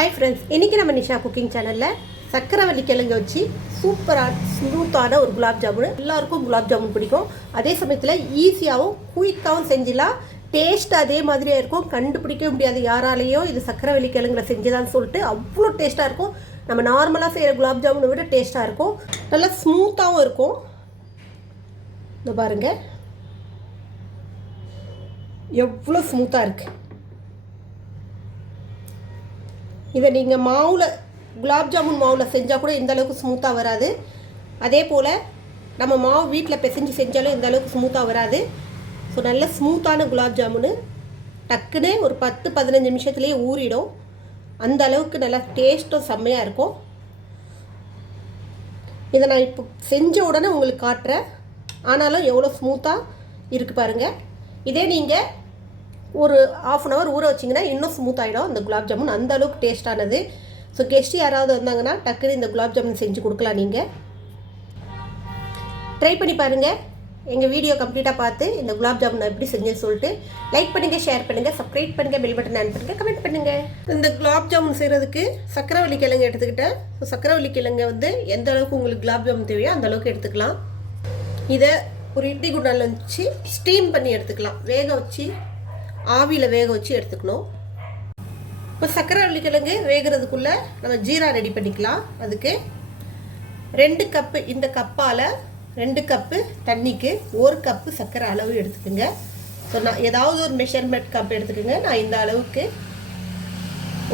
Hi friends, இன்றைக்கி நம்ம Nisha cooking சேனலில் சக்கரவள்ளி கிழங்கு வச்சு சூப்பரான ஸ்மூத்தான ஒரு குலாப் ஜாமுன். எல்லாருக்கும் குலாப் ஜாமுன் பிடிக்கும். அதே சமயத்தில் ஈஸியாகவும் குயிக்காகவும் செஞ்சிடலாம். டேஸ்ட் அதே மாதிரியாக இருக்கும். கண்டுபிடிக்க முடியாது யாராலேயும் இது சக்கரவள்ளி கிழங்குல செஞ்சுதான்னு சொல்லிட்டு அவ்வளோ டேஸ்ட்டாக இருக்கும். நம்ம நார்மலாக செய்கிற குலாப் ஜாமுனை விட டேஸ்ட்டாக இருக்கும். நல்லா ஸ்மூத்தாகவும் இருக்கும். இந்த பாருங்கள் எவ்வளோ ஸ்மூத்தாக இருக்குது. இதை நீங்கள் மாவில் குலாப் ஜாமுன் மாவில் செஞ்சால் கூட இந்த அளவுக்கு ஸ்மூத்தாக வராது. அதே போல் நம்ம மாவு வீட்டில் பிசைஞ்சு செஞ்சாலும் இந்த அளவுக்கு ஸ்மூத்தாக வராது. ஸோ நல்ல ஸ்மூத்தான குலாப் ஜாமுன் டக்குன்னு ஒரு 10-15 நிமிஷத்துலேயே ஊறிடும். அந்த அளவுக்கு நல்லா டேஸ்ட்டும் செம்மையாக இருக்கும். இதை நான் இப்போ செஞ்ச உடனே உங்களுக்கு காட்டுறேன். ஆனாலும் எவ்வளோ ஸ்மூத்தாக இருக்குது பாருங்கள். இதே நீங்கள் ஒரு ½ அன் ஹவர் ஊற வச்சிங்கன்னா இன்னும் ஸ்மூத் ஆகிடும் அந்த குலாப் ஜாமுன். அந்த அளவுக்கு டேஸ்ட்டானது. ஸோ கெஸ்ட் யாராவது வந்தாங்கன்னா டக்குன்னு இந்த குலாப் ஜாமுன் செஞ்சு கொடுக்கலாம். நீங்கள் ட்ரை பண்ணி பாருங்கள். எங்கள் வீடியோ கம்ப்ளீட்டாக பார்த்து இந்த குலாப் ஜாமுன் எப்படி செஞ்சேன்னு சொல்லிட்டு லைக் பண்ணுங்கள், ஷேர் பண்ணுங்கள், சப்ஸ்கிரைப் பண்ணுங்கள், பெல் பட்டன் ஆன் பண்ணுங்கள், கமெண்ட் பண்ணுங்கள். இந்த குலாப் ஜாமுன் செய்கிறதுக்கு சக்கரவள்ளி கிழங்கு எடுத்துக்கிட்டேன். ஸோ சக்கரவள்ளி கிழங்கை எந்த அளவுக்கு உங்களுக்கு குலாப் ஜாமுன் தேவையோ அந்த அளவுக்கு எடுத்துக்கலாம். இதை ஒரு இட்லி குண்டானில் வச்சு ஸ்டீம் பண்ணி எடுத்துக்கலாம். வேக வச்சு ஆவியில் வேக வச்சு எடுத்துக்கணும். இப்போ சக்கரவள்ளி கிழங்கு வேகிறதுக்குள்ளே நம்ம ஜீரா ரெடி பண்ணிக்கலாம். அதுக்கு 2 கப்பு, இந்த கப்பால் 2 கப்பு தண்ணிக்கு 1 கப்பு சர்க்கரை அளவு எடுத்துக்கோங்க. ஸோ நான் ஏதாவது ஒரு மெஷர்மெண்ட் கப் எடுத்துக்கோங்க. நான் இந்த அளவுக்கு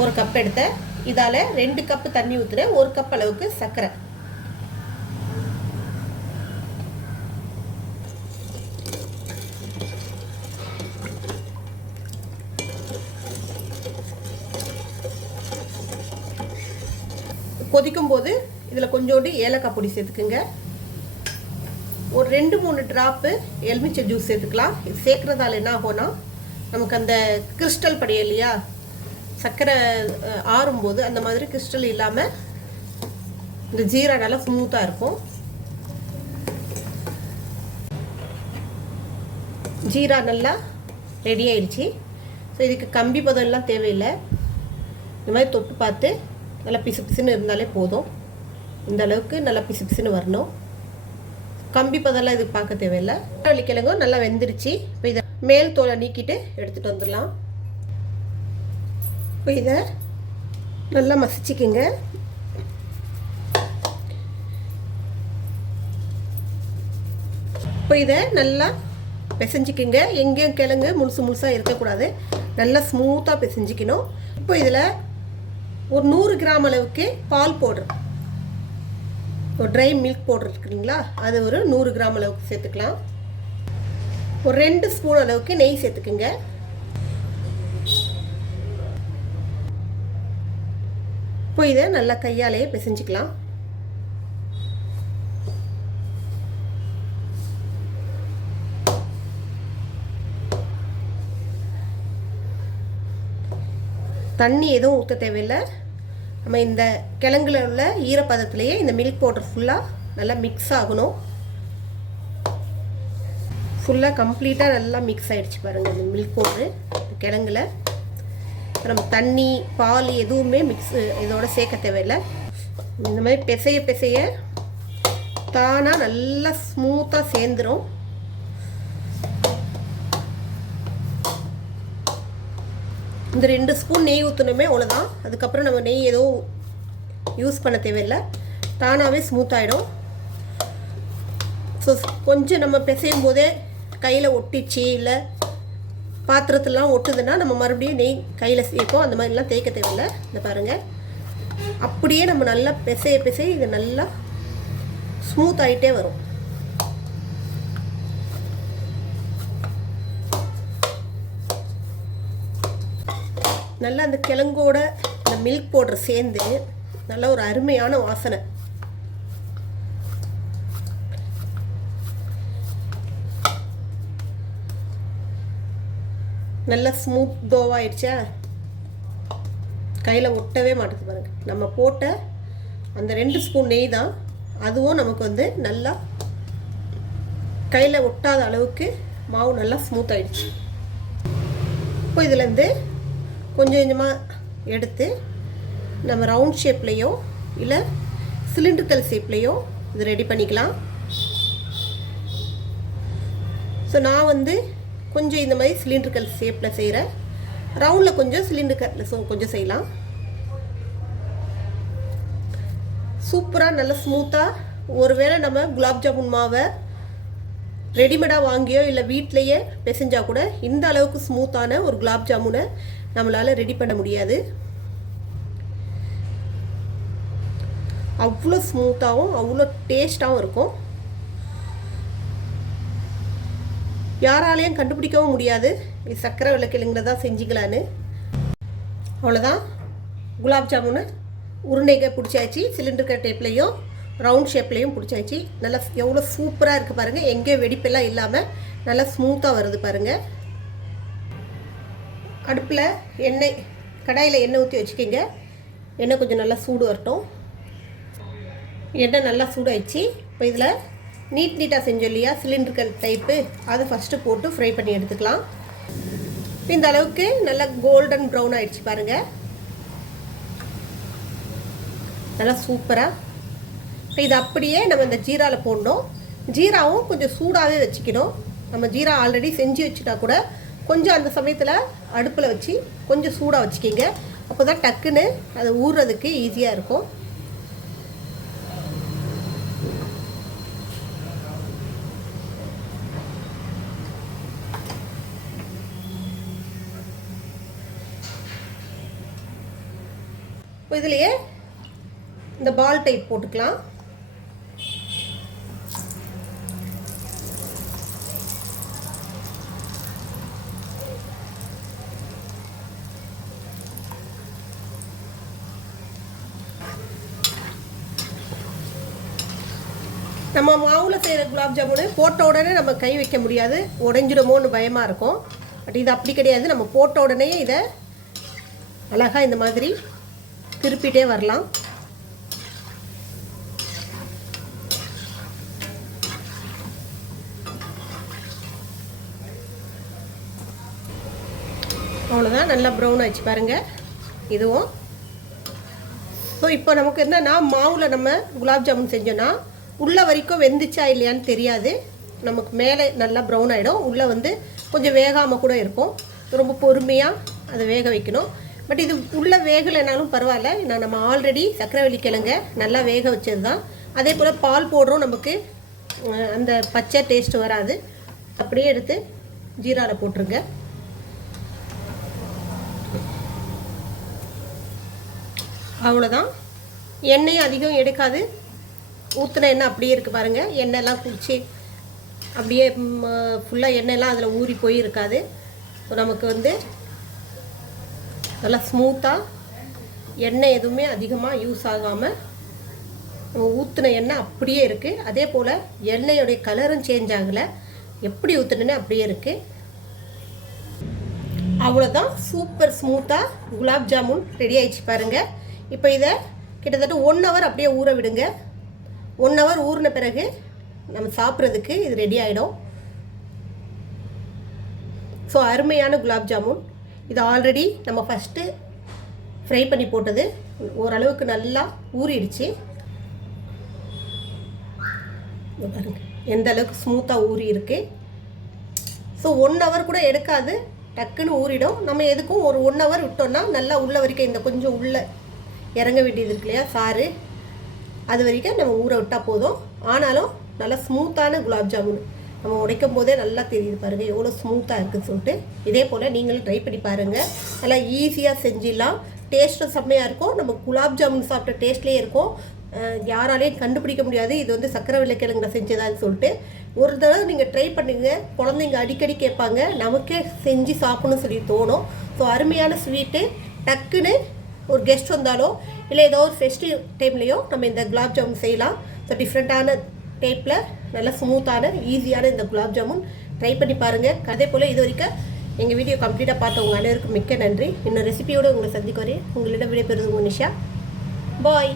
1 கப் எடுத்தேன். இதால் 2 கப்பு தண்ணி ஊற்றுறேன். 1 கப் அளவுக்கு சர்க்கரை. கொதிக்கும் போது இதில் கொஞ்சோண்டு ஏலக்காய் பொடி சேர்த்துக்குங்க. ஒரு 2-3 ட்ராப்பு எலுமிச்சை ஜூஸ் சேர்த்துக்கலாம். இது சேர்க்குறதால என்ன ஆகும்னா நமக்கு அந்த கிறிஸ்டல் படியும் இல்லையா, சர்க்கரை ஆறும்போது அந்த மாதிரி கிறிஸ்டல் இல்லாமல் இந்த ஜீரா நல்லா ஸ்மூத்தாக இருக்கும். ஜீரா நல்லா ரெடி ஆயிடுச்சு. ஸோ இதுக்கு கம்பி பதம் எல்லாம் தேவையில்லை. இந்த மாதிரி தொட்டு பார்த்து நல்லா பிசு பிசுன்னு இருந்தாலே போதும். இந்த அளவுக்கு நல்லா பிசு பிசுன்னு வரணும். கம்பி பதெல்லாம் இது பார்க்க தேவையில்லை. சக்கரவள்ளி கிழங்கும் நல்லா வெந்துருச்சு. இப்போ இதை மேல் தோலை நீக்கிட்டு எடுத்துகிட்டு வந்துடலாம். இப்போ இதை நல்லா மசிச்சுக்குங்க. இப்போ இதை நல்லா பிசைஞ்சிக்குங்க. எங்கேயும் கிழங்கு முழுசாக இருக்கக்கூடாது. நல்லா ஸ்மூத்தாக பிசைஞ்சிக்கணும். இப்போ இதில் ஒரு 100 கிராம் அளவுக்கு பால் பவுடர், ஒரு ட்ரை மில்க் பவுடர் இருக்குங்களா, அது ஒரு 100 கிராம் அளவுக்கு சேர்த்துக்கலாம். ஒரு 2 ஸ்பூன் அளவுக்கு நெய் சேர்த்துக்குங்க. இப்போ இதை நல்லா கையாலேயே பிசைஞ்சிக்கலாம். தண்ணி எதுவும் ஊற்ற தேவையில்லை. நம்ம இந்த கிழங்குல உள்ள ஈரப்பதத்திலேயே இந்த மில்க் பவுடர் ஃபுல்லாக நல்லா மிக்ஸ் ஆகணும். ஃபுல்லாக கம்ப்ளீட்டாக நல்லா மிக்ஸ் ஆகிடுச்சு பாருங்கள் இந்த மில்க் பவுட்ரு கிழங்குல. நம்ம தண்ணி பால் எதுவுமே இதோட சேர்க்க தேவையில்லை. இந்த மாதிரி பிசைய தானாக நல்லா ஸ்மூத்தாக சேர்ந்துடும். இந்த 2 ஸ்பூன் நெய் ஊற்றணுமே, அவ்வளோதான். அதுக்கப்புறம் நம்ம நெய் எதுவும் யூஸ் பண்ண தேவையில்லை. தானாகவே ஸ்மூத் ஆகிடும். ஸோ கொஞ்சம் நம்ம பிசையும் போதே கையில் ஒட்டிச்சு இல்லை பாத்திரத்துலாம் ஒட்டுதுன்னா நம்ம மறுபடியும் நெய் கையில் சேர்ப்போம். அந்த மாதிரிலாம் தேய்க்க தேவையில்லை. இந்த பாருங்கள், அப்படியே நம்ம நல்லா பிசைய இது நல்லா ஸ்மூத் ஆகிட்டே வரும். நல்லா அந்த கிழங்கோட இந்த மில்க் பவுடர் சேர்ந்து நல்ல ஒரு அருமையான வாசனை. நல்லா ஸ்மூத் தோவாயிடுச்சா, கையில் ஒட்டவே மாட்டேது பாருங்க. நம்ம போட்ட அந்த 2 ஸ்பூன் நெய் தான், அதுவும் நமக்கு நல்லா கையில் ஒட்டாத அளவுக்கு மாவு நல்லா ஸ்மூத் ஆயிடுச்சு. இப்போ இதுலேருந்து கொஞ்சம் கொஞ்சமாக எடுத்து நம்ம ரவுண்ட் ஷேப்லேயோ இல்லை சிலிண்ட்ரிக்கல் ஷேப்லேயோ இது ரெடி பண்ணிக்கலாம். ஸோ நான் வந்து கொஞ்சம் இந்த மாதிரி சிலிண்ட்ரிக்கல் ஷேப்பில் செய்கிறேன். ரவுண்டில் கொஞ்சம் சிலிண்ட்ரிக்கல் கொஞ்சம் செய்யலாம். சூப்பராக நல்லா ஸ்மூத்தாக, ஒருவேளை நம்ம குலாப் ஜாமுன் மாவை ரெடிமேடாக வாங்கியோ இல்லை வீட்டிலையே பிசைஞ்சால் கூட இந்த அளவுக்கு ஸ்மூத்தான ஒரு குலாப் ஜாமுனை நம்மளால் ரெடி பண்ண முடியாது. அவ்வளோ ஸ்மூத்தாகவும் அவ்வளோ டேஸ்ட்டாகவும் இருக்கும். யாராலையும் கண்டுபிடிக்கவும் முடியாது இது சக்கரை விளக்கிழங்குல தான் செஞ்சிக்கலான்னு. அவ்வளோதான், குலாப் ஜாமுனை உருண்டைங்க பிடிச்சாச்சு. சிலிண்டர் டைப்லேயும் ரவுண்ட் ஷேப்லேயும் பிடிச்சாச்சு. நல்லா எவ்வளோ சூப்பராக இருக்குது பாருங்கள். எங்கேயும் வெடிப்பெல்லாம் இல்லாமல் நல்லா ஸ்மூத்தாக வருது பாருங்கள். அடுப்பில் எண்ணெய், கடாயில் எண்ணெய் ஊற்றி வச்சுக்கிங்க. எண்ணெய் கொஞ்சம் நல்லா சூடு வரட்டும். எண்ணெய் நல்லா சூடாயிடுச்சு. இப்போ இதில் நீட்டாக செஞ்சோம் இல்லையா சிலிண்டர்கள் டைப்பு, அது ஃபஸ்ட்டு போட்டு ஃப்ரை பண்ணி எடுத்துக்கலாம். இந்த அளவுக்கு நல்லா கோல்டன் ப்ரௌன் ஆகிடுச்சு பாருங்கள். நல்லா சூப்பராக. இப்போ இது அப்படியே நம்ம இந்த ஜீராவில் போடணும். ஜீராவும் கொஞ்சம் சூடாகவே வச்சுக்கணும். நம்ம ஜீரா ஆல்ரெடி செஞ்சு வச்சுட்டா கூட கொஞ்சம் அந்த சமயத்தில் அடுப்பில் வச்சு கொஞ்சம் சூடாக வச்சுக்கிங்க. அப்போ தான் டக்குன்னு அது ஊறுறதுக்கு ஈஸியாக இருக்கும். இப்போ இதுலேயே இந்த பால் டைப் போட்டுக்கலாம். நம்ம மாவில் செய்கிற குலாப் ஜாமுனு போட்ட உடனே நம்ம கை வைக்க முடியாது, உடைஞ்சிடுமோன்னு பயமாக இருக்கும். பட் இது அப்படி கிடையாது. நம்ம போட்ட உடனே இதை அழகாக இந்த மாதிரி திருப்பிட்டே வரலாம். அவ்வளோதான், நல்லா ப்ரௌன் ஆச்சு பாருங்கள் இதுவும். ஸோ இப்போ நமக்கு என்னன்னா மாவில் நம்ம குலாப் ஜாமுன் செஞ்சோன்னா உள்ளே வரைக்கும் வெந்துச்சா இல்லையான்னு தெரியாது. நமக்கு மேலே நல்லா ப்ரௌன் ஆகிடும், உள்ளே வந்து கொஞ்சம் வேகாமல் கூட இருக்கும். ரொம்ப பொறுமையாக அதை வேக வைக்கணும். பட் இது உள்ளே வேகலைனாலும் பரவாயில்ல, நான் நம்ம ஆல்ரெடி சக்கரவள்ளி கிழங்க நல்லா வேக வச்சது தான். அதே போல் பால் போடுறோம், நமக்கு அந்த பச்சை டேஸ்ட் வராது. அப்படியே எடுத்து ஜீராவில் போட்டுருங்க. அவ்வளோதான், எண்ணெயும் அதிகம் எடுக்காது. ஊற்றின எண்ணெய் அப்படியே இருக்குது பாருங்கள். எண்ணெயெல்லாம் குடிச்சு அப்படியே ஃபுல்லாக எண்ணெயெல்லாம் அதில் ஊறி போய் இருக்காது. ஸோ நமக்கு வந்து நல்லா ஸ்மூத்தாக எண்ணெய் எதுவுமே அதிகமாக யூஸ் ஆகாமல் நம்ம ஊற்றின எண்ணெய் அப்படியே இருக்குது. அதே போல் எண்ணெயோடைய கலரும் சேஞ்ச் ஆகலை, எப்படி ஊற்றினே அப்படியே இருக்குது. அவ்வளோதான், சூப்பர் ஸ்மூத்தாக குலாப் ஜாமுன் ரெடி ஆகிடுச்சு பாருங்கள். இப்போ இதை கிட்டத்தட்ட 1 hour அப்படியே ஊற விடுங்க. 1 hour ஊறின பிறகு நம்ம சாப்பிட்றதுக்கு இது ரெடி ஆகிடும். ஸோ அருமையான குலாப் ஜாமுன். இது ஆல்ரெடி நம்ம ஃபஸ்ட்டு ஃப்ரை பண்ணி போட்டது ஓரளவுக்கு நல்லா ஊறிடுச்சு பாருங்கள், எந்த அளவுக்கு ஸ்மூத்தாக ஊறி இருக்குது. ஸோ 1 hour கூட எடுக்காது, டக்குன்னு ஊறிடும். நம்ம எதுக்கும் ஒரு 1 hour விட்டோம்னா நல்லா உள்ள வரைக்கும் இந்த கொஞ்சம் உள்ளே இறங்க வேண்டியது இருக்கு இல்லையா சாறு, அது வரைக்கும் நம்ம ஊற விட்டால் போதும். ஆனாலும் நல்லா ஸ்மூத்தான குலாப் ஜாமுன் நம்ம உடைக்கும் போதே நல்லா தெரியுது பாருங்கள் எவ்வளோ ஸ்மூத்தாக இருக்குதுன்னு சொல்லிட்டு. இதே போல் நீங்களும் ட்ரை பண்ணி பாருங்கள். நல்லா ஈஸியாக செஞ்சிடலாம். டேஸ்ட்டும் செம்மையாக இருக்கும். நம்ம குலாப் ஜாமுன் சாப்பிட்ட டேஸ்ட்லேயே இருக்கும். யாராலையும் கண்டுபிடிக்க முடியாது இது வந்து சக்கரவள்ளி கிழங்குல செஞ்சதான்னு சொல்லிட்டு. ஒரு தடவை நீங்கள் ட்ரை பண்ணுங்க, குழந்தைங்க அடிக்கடி கேட்பாங்க, நமக்கே செஞ்சு சாப்பிடணும்னு சொல்லி தோணும். ஸோ அருமையான ஸ்வீட்டு. டக்குன்னு ஒரு கெஸ்ட் வந்தாலோ இல்லை ஏதோ ஒரு ஃபெஸ்டிவ் டைம்லேயோ நம்ம இந்த குலாப் ஜாமுன் செய்யலாம். ஸோ டிஃப்ரெண்ட்டான டைப்பில் நல்ல ஸ்மூத்தான ஈஸியான இந்த குலாப் ஜாமுன் ட்ரை பண்ணி பாருங்கள். அதே போல் இது வரைக்கும் எங்கள் வீடியோ கம்ப்ளீட்டாக பார்த்த உங்கள் அனைவருக்கும் மிக்க நன்றி. இன்னும் ரெசிபியோடு உங்களை சந்திக்க வரேன். உங்களிடம் விடைபெறுவது உங்கள் நிஷா. பாய்.